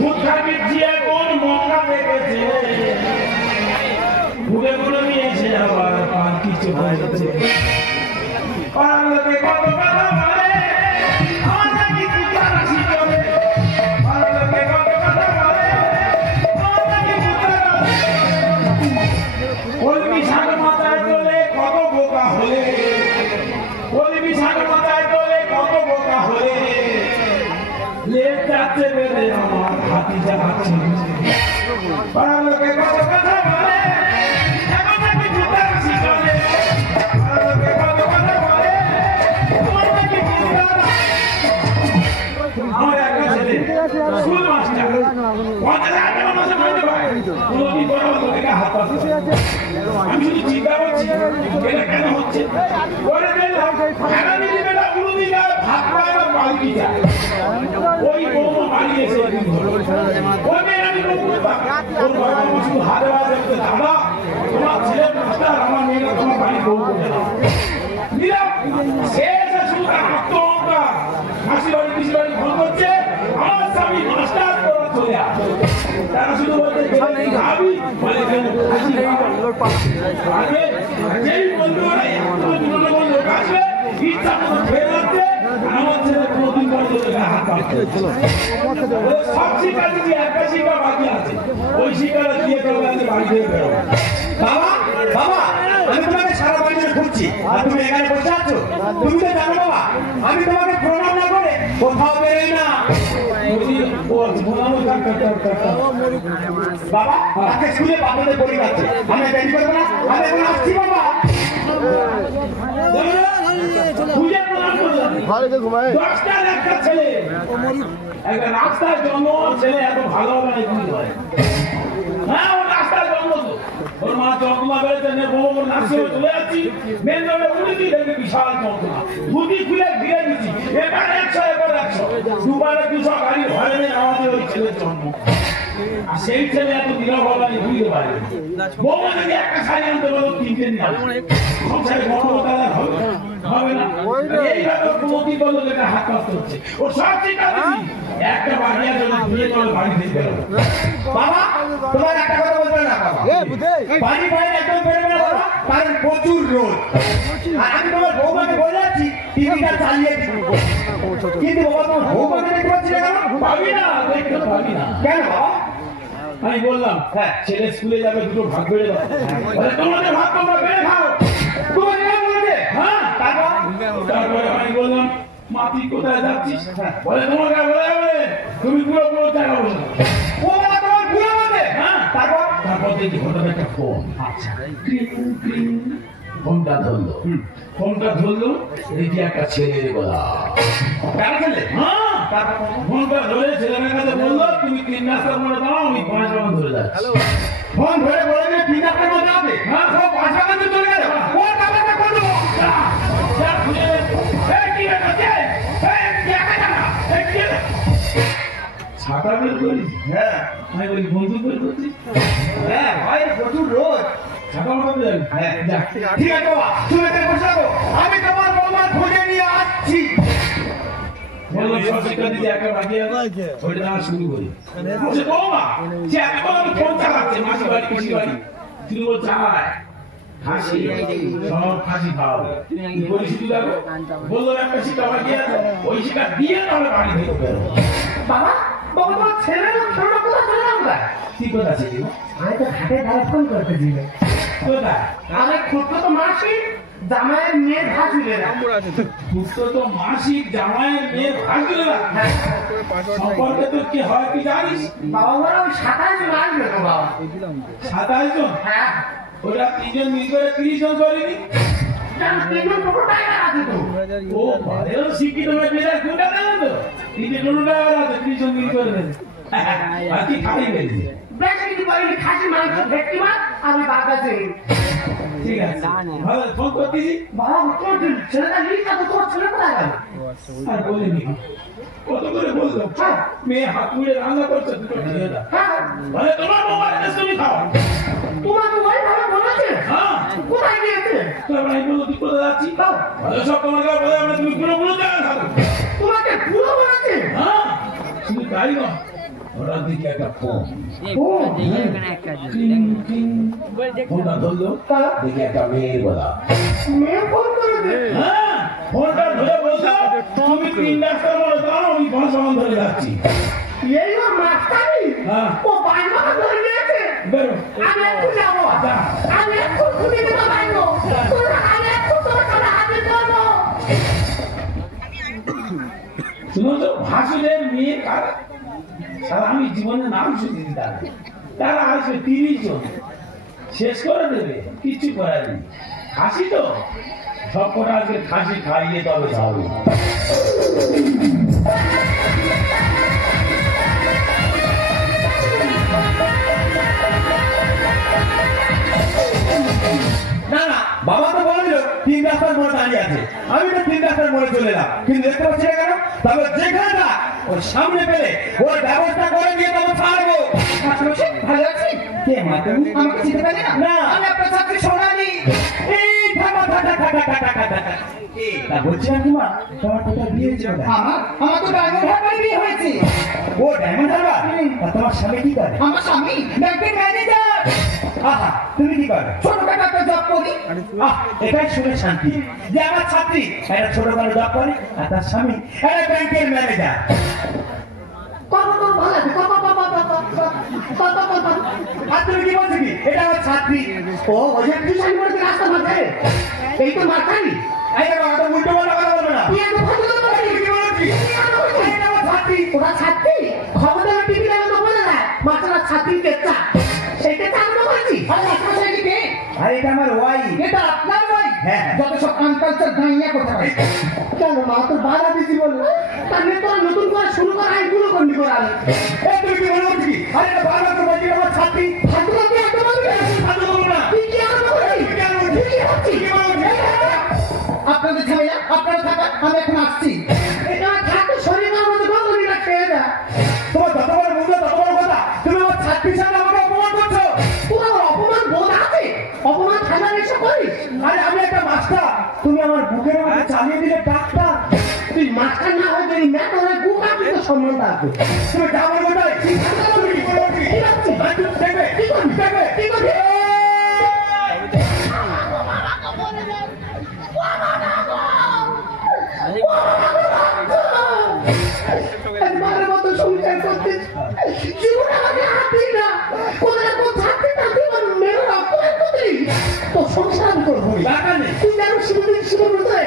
মুখাকে দিয়ে কোন মক্কা দেখেছে ভুগে গুলো নিয়েছে আবার আর কিছু হয়েছে পারলে কত কথা বলে আমার নাকি কুতা রাশি চলে পারলে কত কথা বলে আমার নাকি কুতা কলমি শাক মাথায় তোলে কত বোকা হলে কলমি শাক মাথায় তোলে কত বোকা হলে লেট যাচ্ছে বেড়ে আমার হাতি যাচ্ছে পারলে কত কথা বলে এখন নাকি কুতা রাশি চলে পারলে কত কথা বলে আমার নাকি কুতা আমার একটা ছেলে স্কুল মাস্টার পঞ্চায়েত আগে মাসে বলতে পারে কোনদিন বড় লোকের হাত পাচ্ছে আমি শুধু চিন্তা করছি এটা কেন হচ্ছে বলে দিলাম আগামী দিনে কোনদিন আর ভাত পায় না পাল্টি যায় ওই বৌমা বাড়ি এসে ওই মেয়ে আমি বলতাম ওর বাবা শুধু হাতে হাতে দেখতে দাদা তোমার ছেলে মাস্টার আমার মেয়েরা তোমার বাড়ি বউ করে দিলাম শেষ শুধু আত্মহত্যা মাসি বাড়ি পিসি বাড়ি ফোন করছে আমার স্বামী মাস্টার করা চলে আসে তারা শুধু বলতে ভাবি বলে আগে যেই বন্ধুরা দূরবর্তী লোক আসবে ইচ্ছা মতো ফের রাখতে আমার ছেলে কোনদিন বন্ধুদের হাত পাচ্ছে সব শিকার যদি একটা শিকার বাকি আছে ওই শিকার দিয়ে করলে বাড়ি থেকে বেরো বাবা বাবা আমি তোমাকে সারা বাড়িতে খুঁজছি আর তুমি এখানে বসে আছো তুমি তো জানো বাবা আমি তোমাকে প্রণাম না করে কোথাও বেরোই না বাবা আজকে স্কুলে বাচ্চাদের পরীক্ষা আছে আমি দেরি করবো না আমি এখন আসছি বাবা রাস্তায় জন্ম ছেলে এত ভালো হবে হ্যাঁ ওর রাস্তায় জন্ম তো ওর মা যন্ত্রণা বেড়েছে নার্সিংহোমে চলে যাচ্ছি মেন রোডে উঠেছি দেখবে বিশাল যন্ত্রণা ধুতি খুলে ঘিরে দিচ্ছি এবার 100 এবার 100 দুবারে 200 গাড়ি ভরে নেই আমাদের ওই ছেলের জন্ম আর সেই ছেলে এত নিরাপদ আমি বুঝতে পারি বৌমা যদি একটা শাড়ি আনতে বলো 3 দিন সংসারে গণবতা হবে না এইভাবে কোনদিন বললো যেটা হাত কাঁপতে হচ্ছে ও সব ঠিক আছে একটা বাড়িয়া জন্য দিয়ে চলে বাড়ি থেকে বেরোবো বাবা তোমার একটা কথা বলবে না বাবা বাড়ি বাইরে একদম বেরোবে না বাবা কারণ প্রচুর রোদ আর আমি তোমার বৌমাকে বলে যাচ্ছি টিভিটা চালিয়ে দিব কিন্তু বাবা তোমার বৌমাকে দেখতে পাচ্ছি না কেন পাবি না দেখতে পাবি না কেন বাবা আমি বললাম হ্যাঁ ছেলে স্কুলে যাবে দুটো ভাগ বেড়ে দাও তোমাদের ভাগ তোমরা বেড়ে খাও তোমার নিয়ম বলেছে হ্যাঁ তারপরে আমি বললাম মা তুই কোথায় যাচ্ছিস বলে তোমাকে বলে যাবে তুমি পুরো পুরো টাকা বসে ও বাবা তোমার বুড়ো বলে হ্যাঁ তারপর দেখি হঠাৎ একটা ফোন আচ্ছা ফোনটা ধরলো দেখি একটা ছেলের গলা কেন ছেলে হ্যাঁ ফোনটা ধরে ছেলের কাছে বললো তুমি 3 রাস্তার মোড়ে দাও আমি 5 রাউন্ড ধরে যাচ্ছি ফোন ধরে বলে যে 3 রাস্তার মোড়ে যাবে হ্যাঁ সব 5 রাউন্ড চলে গেল ও টাকাটা কত ছাতা বের করিস হ্যাঁ আমি বলি বন্দুক বের করছিস হ্যাঁ ভাই প্রচুর রোদ ছাতা মারতে যাবি হ্যাঁ ঠিক আছে বাবা তুমি এখানে বসে থাকো আমি তোমার বৌমার খোঁজে নিয়ে আসছি বললাম সব শিক্ষা দিতে একটা বাকি আছে ওইটা দেওয়া শুরু করি বলছে বৌমা সে এখন আমি ফোন চালাচ্ছে মাসি বাড়ি পিসি বাড়ি শুরু করে চালায় হাসি সব হাসি খাওয়াবে পরিস্থিতি দেখো বললাম একটা শিক্ষা বাকি আছে ওই শিক্ষা দিয়ে তাহলে বাড়ি থেকে বেরো বাবা বাবা তোমার ছেলের ছোট কোথা চলে আমরা কি কথা ছিল আমি তো ঘাটে ধারে ফোন করতে ছিল কোথায় আমি খুঁজতো তো মাসি জামাইয়ের মেয়ে ভাসিলে না খুঁজতো তো মাসিক জামাইয়ের মেয়ে ভাসিলে না সম্পর্কে তো কি হয় কি জানিস বাবা বলে ওই 27 জন আসবে তো বাবা 27 জন হ্যাঁ ওরা 3 জন মিল করে 30 জন করেনি কেন 3 জন টোটো টাকা আছে তো ও ভালো শিক্ষিত মেয়ে মেয়েরা কোনটা দেন তো 3 জন টোটো টাকা আছে 30 জন মিল করে দেন বাকি খাই গেছে বেশ কিছু করিনি খাসি মাংস ভেটকি মাছ আমি বাগাছে ঠিক আছে ভালো ফোন করতেছি বাবা তোর ছেলেটা লিখা তো তোর ছেলে কোথায় গেল আর বলিনি কত করে বললো মেয়ে হাত মুড়ে রান্না করছে দুটো দিয়ে দাও বলে তোমার মোবাইল তুমি খাও তোমার মোবাইল ভালো বলেছে হ্যাঁ কোথায় গিয়েছে তোমরা এই বলো তুই কোথায় যাচ্ছিস বলে সব তোমাকে বলে আমরা তুমি পুরো পুরো জায়গা থাকো তোমাকে পুরো বলেছে হ্যাঁ শুধু তাই নয় হঠাৎ দেখি একটা ফোন ফোনটা ধরলো দেখি একটা মেয়ের গলা হ্যাঁ ফোনটা ধরে বলছো তুমি 3 ডাক্তার বলে দাও আমি 5 সামান ধরে যাচ্ছি এই ওর মাস্টারি ও বাইরে ধরে নিয়েছে বেরো আমি একটু যাবো আমি একটু খুঁজে দেবো বাইরে তোরা আমি একটু তোর কাছে হাজির করবো শুনো তো ভাসুরের মেয়ে কারা আর আমি জীবনে নাম শুনিনি তারা আসবে 30 জন শেষ করে দেবে কিছু করার নেই খাসি তো সব কটা আজকে খাসি খাইয়ে তবে যাবে না না বাবা তো বলে দিল 3 রাস্তার মোড়ে দাঁড়িয়ে আছে আমি তো 3 রাস্তার মোড়ে চলে এলাম কিন্তু দেখতে পাচ্ছি না কেন তবে যেখানে না ওর সামনে পেলে ওর ব্যবস্থা করে দিয়ে তবে ছাড়বো ভালো আছি কে মা তুমি আমাকে চিনতে পারলি না না। আমি আপনার ছাত্রী সোনালি এই থামা থাকা থাকা থাকা থাকা তা বলছিলাম কি মা তোমার কোথায় বিয়ে হয়েছে আমার তো ডায়মন্ড হারবার বিয়ে হয়েছে ও ডায়মন্ড হারবার তোমার স্বামী কি করে আমার স্বামী ব্যাংকের ম্যানেজার আহা তুমি কি করো ছোটখাটো একটা জব করি এটাই শুনে শান্তি যে আমার ছাত্রী একটা ছোটখাটো জব করে আর তার স্বামী একটা ব্যাংকের ম্যানেজার ভালো আছে আর তুমি কি বলছো কি এটা আমার ছাত্রী ও ওই যে টিউশন করতে রাস্তা মাঝে এই তো মাথারি এই দেখো অত উল্টো পাল্টা কথা বলবে না তুই এত ভালো কথা বলছিস কি বলছি এটা আমার ছাত্রী ওরা ছাত্রী খবরদার টিভি লাগানো বলে না মাত্রা ছাত্রী পেচ্ছা সেইটা চালু করেছি আরে আপনার সাইডে কে আরে এটা আমার ওয়াই এটা আপনার ভাই হ্যাঁ। যত সব আনকালচার গাইয়া কথা হয় কেন মা তো বাধা দিছি বলে তাহলে তোরা নতুন করে শুরু করা এইগুলো করলি করালে এই তুমি কি বলছো কি আরে এটা বারবার তো বলছি আমার ছাত্রী ফাটুকা কি একদম বলবে ফালতু বলবো না তুই কি আর বলছিস কি আর বলছি? তুই কি হচ্ছিস কি বলছি? আপনাদের ঝামেলা আপনারা থাকা আমি এখন আসছি এটা থাকে শরীরের মধ্যে গন্ধটা খেয়ে যা তোমার যত বড় মুখ তত বড় কথা তুমি আমার ছাত্রীর সামনে আমাকে অপমান করছো তোর অপমান বোধ আছে অপমান থানা এসে করিস আরে আমি একটা মাস্টার তুমি আমার বুকের মধ্যে চালিয়ে দিলে ডাক্তার তুই মাস্টার না হয়ে যদি মেটরের বুকা কিন্তু সম্মান থাকবে তুমি যা বলবো তাই তুমি কি বলছো কি দেখবে কি করবি দেখবে কি করবি একবারের মতো সংসার করতে জীবনে আমাকে হাত দিই না কোথায় কোন থাকতে থাকতে মেরো রক্ত করতে তো সংসার আমি করবো টাকা নেই তুই জানো শিবদিন শিব বুঝতে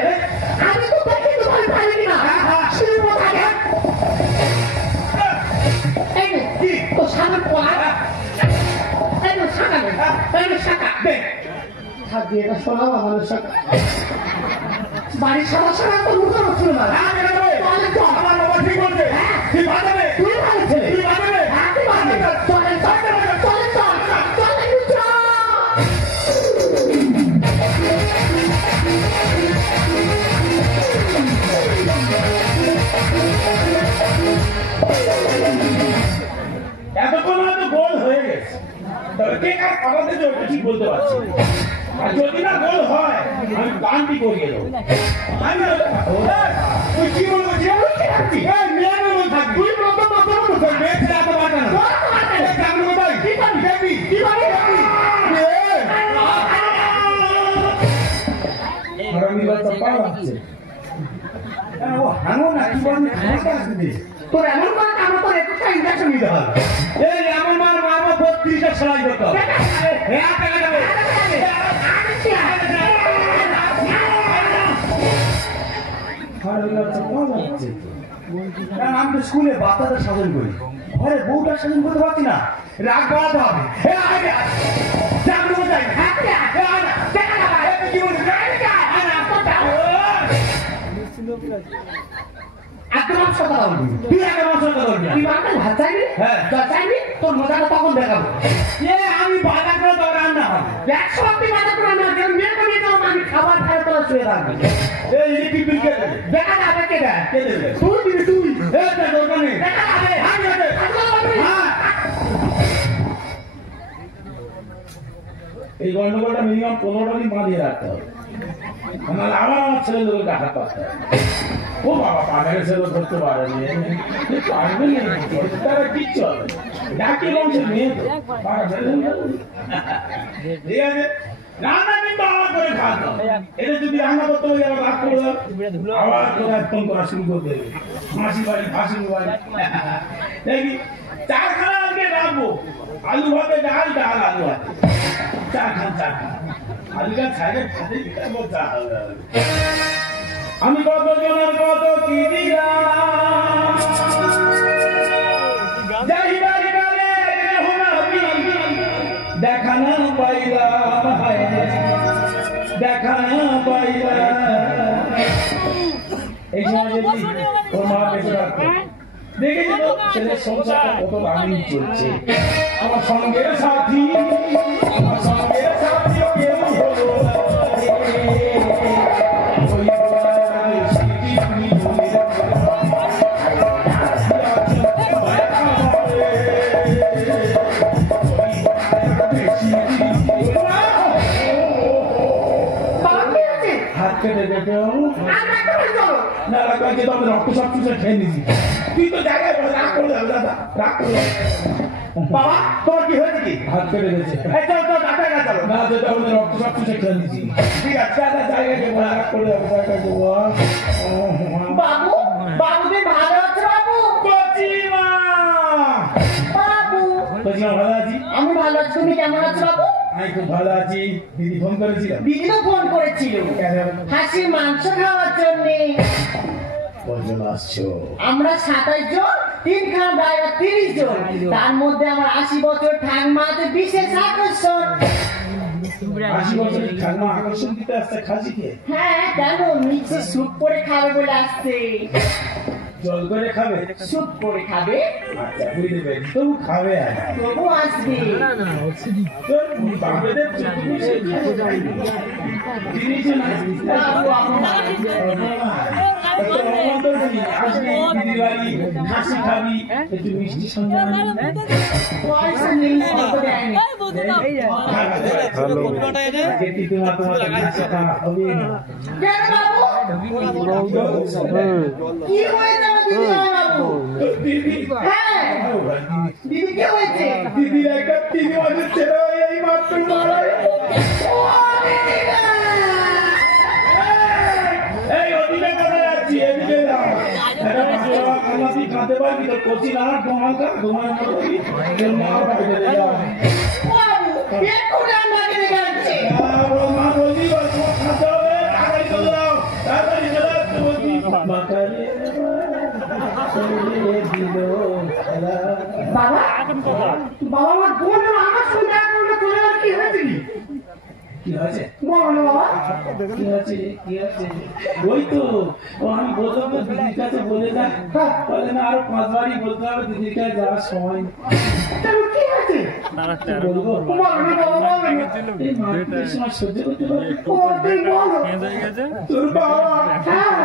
আমি তো দেখি তো ভাই পারিনি না শিব থাকে এই নে, কি তো সামনে পড়া এই নে শাখা নে এই নে শাখা দে হাত দিয়ে এটা শোনাও আমার শাখা বাড়ির সমস্যা তো মুখে হচ্ছিল না তাহলে চল আমার বাবা ঠিক বলছে তুই বাঁচাবে তুই ভালো ছেলে তুই বাঁচাবে হ্যাঁ, তুই বাঁচাবে। চলেন, চলেন, চলেন, চল, চলেন, চল। এতক্ষণ হয়তো গোল হয়ে গেছে তবে কে কার পাঠাতে যে ওটা ঠিক বলতে পারছি না। আর যদি না গোল হয় আমি গানটি করিয়ে দেবো আমি তুই কি বলবো এই মেয়ে বলবো থাকবি তুই প্রথম মেয়ে ছেলে এত বাঁচানো কেমন কোথায় কি করবি? দেবি কি করবি? ও হানো না কি বলবি তোর এমন করে কামড় করে একটা ইঞ্জেকশন নিতে হবে এই এমন মার মারবো 32টা সেলাই করতে হবে হ্যাঁ টাকা যাবে আমি তো স্কুলে বাচ্চাদের শাসন করি ঘরে বউটার শাসন করতে পারছি না রাগ বাড়াতে হবে একদম কথা বলবি তুই আগে আমার সঙ্গে কথা বলবি না। তুই বাংলা ভাত চাইবি হ্যাঁ। জল চাইবি তোর মজাটা তখন দেখাবো আমি বাধা করে তোর রান্না হবে 100 আপনি বাধা করে না যেন মেয়ে করে দাও আমি খাবার খাই তোরা শুয়ে থাকবি এই ইলেকট্রিক বিল কে দেবে দেখা যাবে কে দেয় কে দেবে তুই দিবি তুই এই তো দরকার নেই দেখা যাবে আমি দেবে হ্যাঁ এই গন্ডগোলটা মিনিমাম 15টা দিন বাঁধিয়ে রাখতে হবে নাহলে আবার আমার ছেলে লোকের ডাকাত পাচ্ছে ও বাবা পানের সেবা করতে পারেনি পারবে না তারা কিচ্ছু হবে ডাকি বংশের মেয়ে ঠিক আছে রান্না কিন্তু আমার করে খাওয়া এটা যদি রান্না করতে হবে আবার রাগ করে আবার ফোন করা শুরু করে দেবে মাসি বাড়ি ফাঁসি বাড়ি দেখি চারখানা আজকে রাখবো আলু ভাতে ডাল ডাল আলু ভাতে চারখান আলুটা ছাড়ে খাতে মজা হবে আমি কত জনের কত কি দিলাম যাই বাড়ি গেলে দেখা না পাইলাম দেখা না পাইলাম এই সময় যদি ওর মা বেঁচে রাখতো দেখেছি তো ছেলের সংসারটা কত রানিং চলছে আমার সঙ্গের সাথী কেউ হলো রক্ত সব কিছু খেয়ে নিয়েছি তুই তো জায়গায় রাগ করে দাদা রাগ করে বাবা তোমার কি হয়েছে কি হাত কেটে গেছে চলো ডাক্তার কাছে চলো না যেটা আমাদের রক্ত সব কিছু খেয়ে নিয়েছি ঠিক আছে দাদা জায়গাকে রাগ করে যাবে জায়গাকে বাবু বাবুকে ভালো আছে বাবু কচিমা বাবু কচিমা ভালো আছি আমি ভালো আছি তুমি কেমন আছো বাবু আমি খুব ভালো আছি দিদি ফোন করেছিল দিদিও ফোন করেছিল হাসির মাংস খাওয়ার জন্য কজন আসছো আমরা 27 জন 3 খান ড্রাইভার 30 জন তার মধ্যে আমার 80 বছর ঠাকুমা আছে বিশেষ আকর্ষণ 80 বছর ঠাকুমা আকর্ষণ দিতে আসছে খাসিকে হ্যাঁ কেন নিচে স্যুপ করে খাবে বলে আসছে জল করে খাবে স্যুপ করে খাবে আচ্ছা বুঝতে পেরেছি তবু খাবে আর তবু আসবে বাবাদের জিনিস বাবু আমার দিদি বাড়ি হাসি খাবি একটু মিষ্টি সঙ্গে পয়সা নেই অত দেয়নি কেন বাবু কি হয়েছে আমার দিদি বাবু হ্যাঁ দিদি কি হয়েছে দিদির একটা 3 বছর ছেলে এই মাত্র মারাই এই ওদিকে কথা যাচ্ছি এদিকে যাও আমাদের কাঁদতে পারবি তো কচি না তোমাকে তোমার মা বাড়িতে যাও বাবু একটু ডান লাগিয়ে যাচ্ছে মা বলছি খাতে হবে তাড়াতাড়ি চলে যাও তাড়াতাড়ি চলে যাও বলছি বাকারে বাবা বাবা আমার বোন আমার সঙ্গে দেখা করলে চলে গেল কি হয়েছে কি আছে বলো না বাবা কি আছে ওই তো ও আমি বললাম তো দিদির কাছে বলে যা বলে না আরো 5 বারই বলতে হবে দিদির কাছে যাওয়ার সময় কেন কি হয়েছে বলবো বলো না বাবা বলো না এই মায়ের সময় সহ্য করতে পারবি ও তুই বলো তোর বাবা হ্যাঁ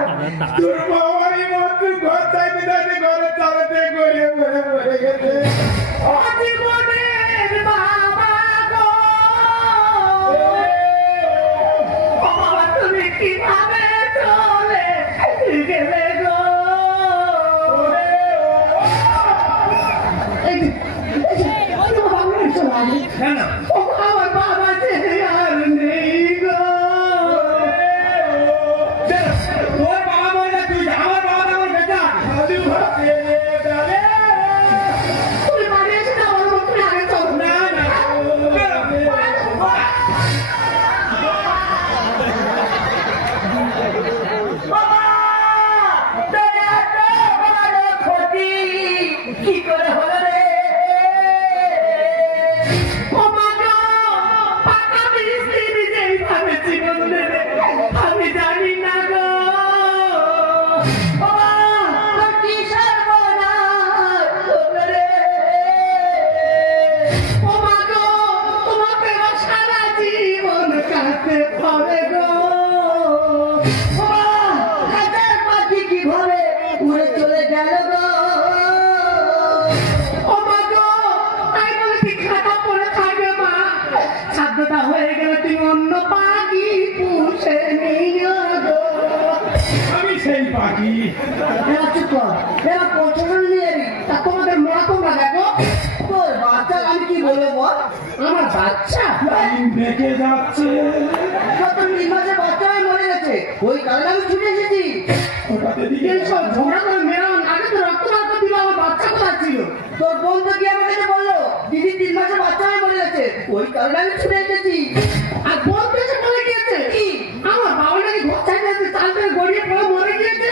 তোর বাবা এই মাত্র ঘর চাইতে চাইতে ঘরে চালাতে গড়িয়ে পড়ে গেছে জীবনের বাবা গো বাবা তুমি কিভাবে চলে গেলে গো কেন আমার বাবা যে আর নেই গো তোর বাবা বলে তুই আমার বাবা আমার বেটা আলু ভাতে ডালে তুমি বাড়ি এসে যাওয়ার মতো আগে চলো না না বাবা দয়া তোমার ক্ষতি কি করে হলো রে ও মা গো পাকা মিস্ত্রি যেইভাবে জীবন দেবে আমি জানি না গো ও মা কি সর্বনাশ হলো রে ও মা গো তোমাকে সারা জীবন কাটতে হবে গো হাজার পাখি কিভাবে উড়ে চলে গেল গো ও মা গো তাই বলে কি খাতা পড়ে থাকবে মা ছাত্রটা হয়ে গেলে তুমি অন্য পাখি পুষে নিও গো আমি সেই পাখি এরা চুপ কর, এরা পছন্দ নিয়ে তা তোমাদের মরা তোমরা দেখো তোর বাচ্চা আমি কি বলবো বল আমার বাচ্চা দেখে যাচ্ছে কত নির্মাসে বাচ্চা হয়ে মরে গেছে ওই কারণে আমি ছুটে এসেছি ওটাতে দিকে সব ঝগড়া করে মেরাম আগে তো রক্ত রক্ত দিল আমার বাচ্চা কোথায় ছিল তোর বোন তো গিয়ে আমাকে বললো দিদি 3 মাসে বাচ্চা হয়ে মরে গেছে ওই কারণে আমি ছুটে এসেছি আর বোন তো এসে বলে গিয়েছে কি আমার বাবা নাকি ঘর ছাড়িয়ে চাল করে গড়িয়ে পড়ে মরে গিয়েছে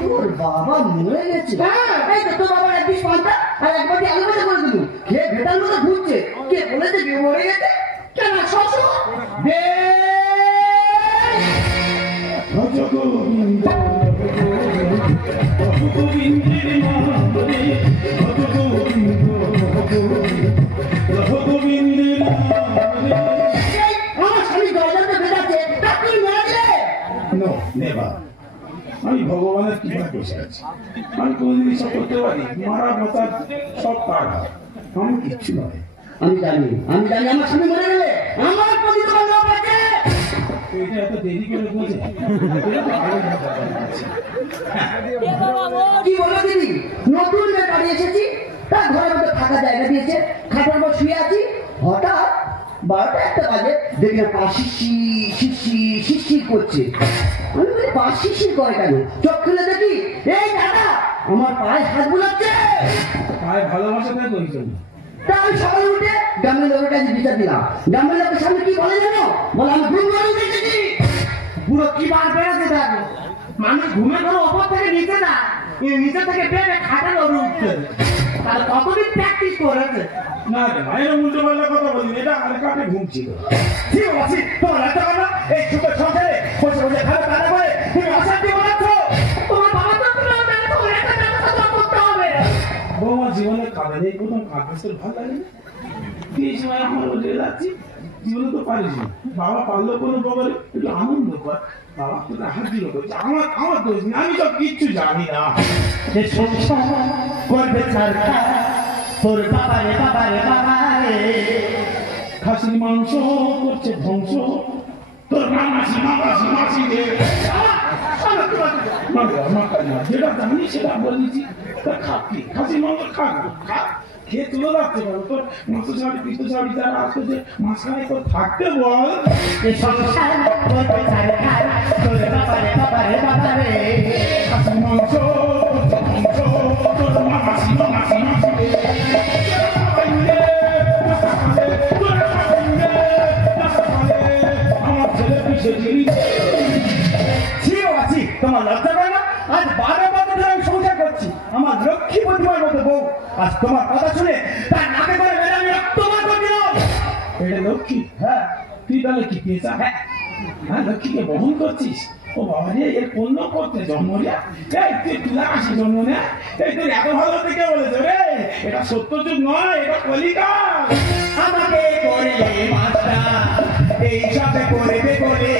তোর বাবা মরে গেছে হ্যাঁ এই তো তোর বাবার 1 পিস পান্তা আর 1 বাটি আলু ভাজা করে দিল খেয়ে ভেটার মতো ঘুরছে কে বলেছে যে মরে গেছে কেন শ্বশুর বে ভজগোবিন্দ ভজগোবিন্দের নামে ভজগোবিন্দ ভজগোবিন্দের নামে আমার স্বামী দরজাতে বেড়াচ্ছে তা তুই মরে গেলে নো নেভার আমি ভগবানের কৃপা বসে আছি আমি কোনদিন এসব করতে পারি মারা মাথা সব পার আমি কিচ্ছু নয় আমি জানি আমার স্বামী মরে গেলে আমার প্রতি তোমার লোভ আছে এটা এত দেরি করে বোঝে কি বলো দিদি নতুন ব্যাপারে এসেছি তার ঘরের মধ্যে থাকা জায়গা দিয়েছে খাটের উপর শুয়ে আছি হঠাৎ 12টা 1টা বাজে দেখলাম পা শিশির করছে আমি বলি পা শিশির করে কেন চোখ খুলে দেখি এই দাদা আমার পায়ে হাত বুলাচ্ছে পায়ে ভালোবাসা তাই করেছেন তা আমি সকালে উঠে গ্রামের লোকের কাছে বিচার দিলাম গ্রামের লোকের সামনে কি বলে জানো বলে আমি ঘুম করে উঠেছি পুরো কি বার বেড়াতে থাকো মানুষ ঘুমে ধরো ওপর থেকে নিচে না নিচে থেকে বেড়ে খাটার ওর উঠতে আর কতদিন প্র্যাকটিস করেছে না রে মায়ের উল্টো পাল্টা কথা বলি এটা হালকাটে ঘুম ছিল ঠিক আছে তোমার একটা কথা এই ছোট সংসারে বসে বসে খাবে কাটা করে তুমি অশান্তি বানাচ্ছ তোমার বাবা তো কোনো ব্যবস্থা করে একটা ব্যবস্থা করতে হবে বৌমা জীবনে কাঁদে নেই প্রথম কাঁদতে ভালো লাগে না এই সময় আমার বলে যাচ্ছি জীবনে তো পারিস না বাবা পারলো কোনো বাবার একটু আনন্দ কর বাবা তোকে হাজির করছে আমার দোষ নেই আমি সব কিচ্ছু জানি না যে সংসার করবে সরকার তোর বাবারে খাসির মাংস করছে ধ্বংস তোর মাসি রে যেটা জানি সেটা বলেছি তা খাবি খাসির মাংস খা খেয়ে তুলে রাখতে পারো তোর মাংস ছাড়ি পিঠে ছাড়ি যারা আসতে যে মাঝখানে তোর থাকতে বল যে সংসার করবে সরকার তোর বাবারে খাসির মাংস করছে ধ্বংস তোর মাসি আমার ছেলে পিছিয়ে ঠিক আছে তোমার লজ্জা করে না আজ 12 বছর ধরে আমি সংসার করছি আমার লক্ষ্মী প্রতিমার মতো বউ আজ তোমার কথা শুনে তার নাকে করে বেড়ে আমি রক্তপাত করে দিলাম এটা লক্ষ্মী হ্যাঁ তুই তাহলে কি পেয়েছা হ্যাঁ লক্ষ্মীকে বহন করছিস ও বাবা রে এর পণ্য করতে জন্ম রে এই তুই তুলা আসি জন্ম নে এই তোর এত ভালো থেকে বলেছে রে এটা সত্য যুগ নয় এটা কলিকাল আমাকে করলে মাস্টার এই সবে করবে বলে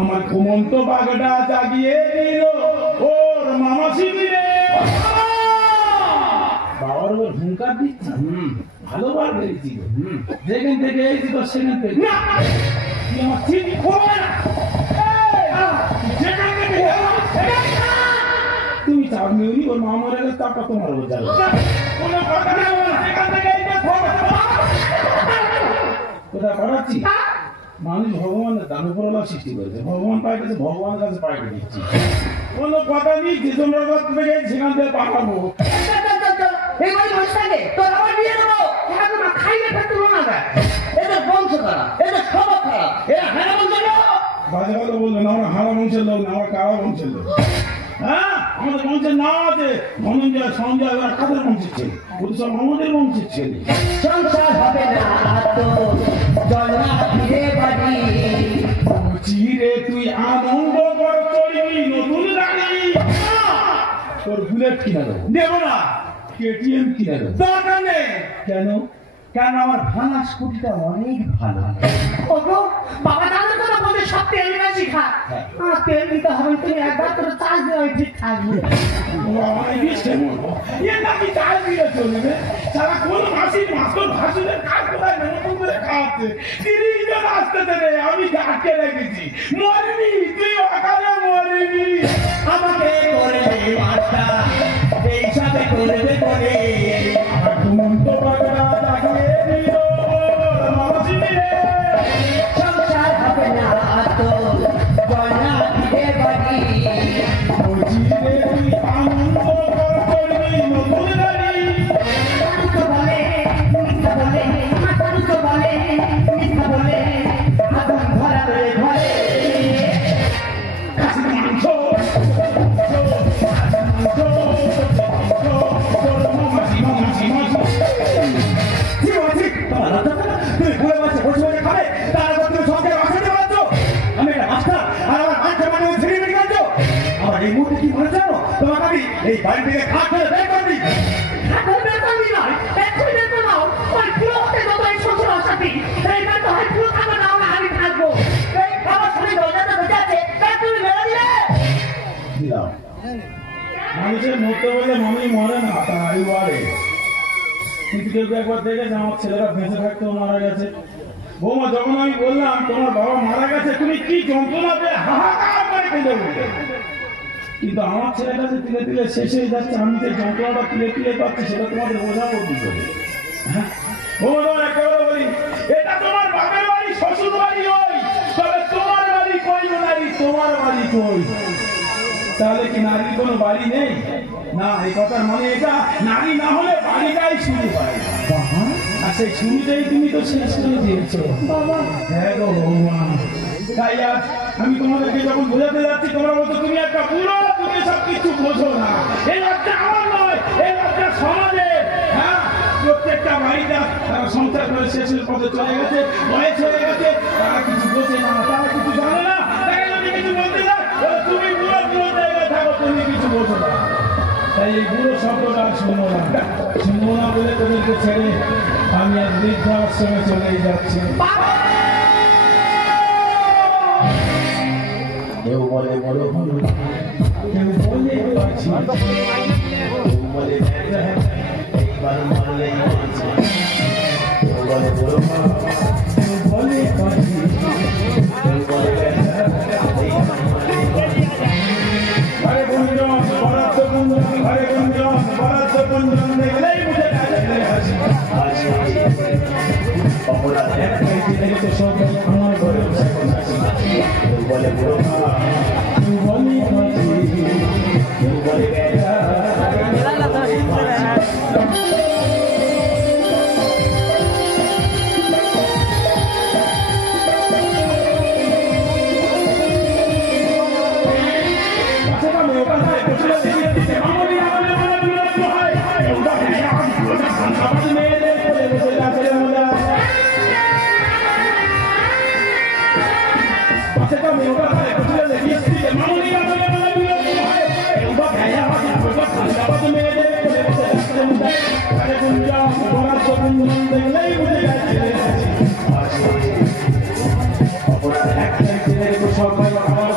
আমার ঘুমন্ত বাঘটা জাগিয়ে দিল ওর মামা শিবিরে বাবার ওর হুঙ্কার দিচ্ছে ভালোবার বেরিয়েছিল যেখান থেকে এসেছি তো সেখান থেকে না তুই আমার চিনি খোবে না যেখান থেকে তুমি চাপ নিউনি ওর মা মরে গেছে তারপর তোমার ওর যাবে কোনো কথা নেই যেখান থেকে কোথায় পাঠাচ্ছি মানুষ ভগবানের দান উপরওয়ালা সৃষ্টি করেছে ভগবান পাই গেছে ভগবানের কাছে পাইতে দিচ্ছি কোনো কথা নেই যে তোমরা থেকে সেখান থেকে পাঠাবো এবার মানুষটাকে তোর আবার বিয়ে দেবো না খাইয়ে ফেলতে না এদের বংশ খারাপ এদের স্বভাব খারাপ এরা হারা বংশ বাজে কথা বললেন আমরা হারা বংশের লোক না আমরা কারা বংশের লোক হ্যাঁ আমাদের বংশের না আছে ধনঞ্জয় সঞ্জয় ওরা কাদের বংশের ছেলে ওদের সব আমাদের বংশের ছেলে সংসার হবে না তো জন্মা ফিরে বাড়ি চিরে তুই আনন্দ কর চলবি নতুন গাড়ি তোর বুলেট কিনে দেবো দেবো না কেটিএম কিনে দেবো দরকার নেই কেন কেন আমার ভাঙা স্কুটিটা অনেক ভালো ওগো বাবা দাদা কথা বলতে সব তেল বেশি খা তেল দিতে হবে তুমি একবার করে চার্জ দেওয়া ঠিক থাকবে নাকি চাল দিয়ে চলবে সারা কোন মাসির মাস্টার ভাসুরের কাজ কোথায় নতুন করে খাওয়াচ্ছে 30 জন আসতে দেবে আমি আটকে রেখেছি মরবি তুই ওখানে মরবি আমাকে করলে মাস্টার এইসবে করবে করে ঘুমন্ত বাগড়া জাগিয়ে দিল মাঝি রে সংসার হবে না তো গয়না দিতে পারি বলছি রে তুই আনন্দ করবি নতুন গাড়ি তো বলে মিথ্যা বলে তো বলে মিথ্যা বলে আগুন ধরাবে ঘরে খাসি মাংস তুমি ঘুরে বসে বসে বসে খাবে তারপর তুমি সঙ্গে বাসাতে পারছো আমি একটা মাস্টার আর আমার বাচ্চা মানে ছেড়ে বেরিয়ে গেছো আমার এই মুহূর্তে কি মনে জানো তোমাকে আমি এই বাড়ি থেকে খাট ফেলে বের করে দিই এখন বেতন নয় এক্ষুনি বেতন নাও ওই পুরো হতে যত এই শ্বশুর অশান্তি এইবার তো হয় পুরো থাকবে না না আমি থাকবো এই আমার শরীর দরজাটা বেঁচে আছে তাই তুমি মেরে দিলে দিলাম মানুষের মরতে বলে মানুষ মরে না তাই বাড়ে কিন্তু কেউ একবার দেখেছে আমার ছেলেরা বেঁচে থাকতেও মারা গেছে বৌমা যখন আমি বললাম তোমার বাবা মারা গেছে তুমি কি যন্ত্রণা পেয়ে হাহাকার করে কেঁদে উঠলে কিন্তু আমার ছেলেটা যে তিলে তিলে শেষ হয়ে যাচ্ছে আমি যে যন্ত্রণাটা তিলে তিলে পাচ্ছি সেটা তোমাদের বোঝাবো কি করে হ্যাঁ বৌমা তোমার একটা কথা বলি এটা তোমার বাপের বাড়ি শ্বশুর বাড়ি ওই তবে তোমার বাড়ি কই নারী তোমার বাড়ি কই তাহলে কি নারীর কোনো বাড়ি নেই না এই কথার মানে এটা নারী না হলে বাড়িটাই শুরু হয় আর সেই শুরুটাই তুমি তো শেষ করে দিয়েছো বাবা হ্যাঁ গো ভগবান তাই আজ আমি তোমাদেরকে যখন বোঝাতে যাচ্ছি তোমরা বলছো তুমি একটা বুড়ো তুমি সব কিছু বোঝো না এই লজ্জা আমার নয় এই লজ্জা সমাজের হ্যাঁ প্রত্যেকটা বাড়িটা তারা সংসার করে শেষের পথে চলে গেছে বয়স হয়ে গেছে তারা কিছু বোঝে না তারা কিছু জানে না তাকে যদি কিছু বলতে যায় তুমি বুড়ো বুড়ো জায়গায় থাকো তুমি কিছু বোঝো না তাই এই বুড়ো শব্দটা শুনবো না বলে তোদেরকে ছেড়ে আমি আজ বৃদ্ধাশ্রমে চলেই যাচ্ছি কেউ বলে বড় ভালো কেউ বলে পাচ্ছি কেউ বলে এইবার মরলেই বাঁচি কেউ বলে বড় ভালো কেউ বলে পাচ্ছি কেউ বলে হরে গুঞ্জন বরাদ্দ গুঞ্জন হরে গুঞ্জন বরাদ্দ গুঞ্জন দেখলেই বুঝে গেছে অপরাধ একটাই দিলে তো সবাই আমার ঘরে কেউ বলে বুড়ো কেউ বলে কেউ বলে সবাই আমার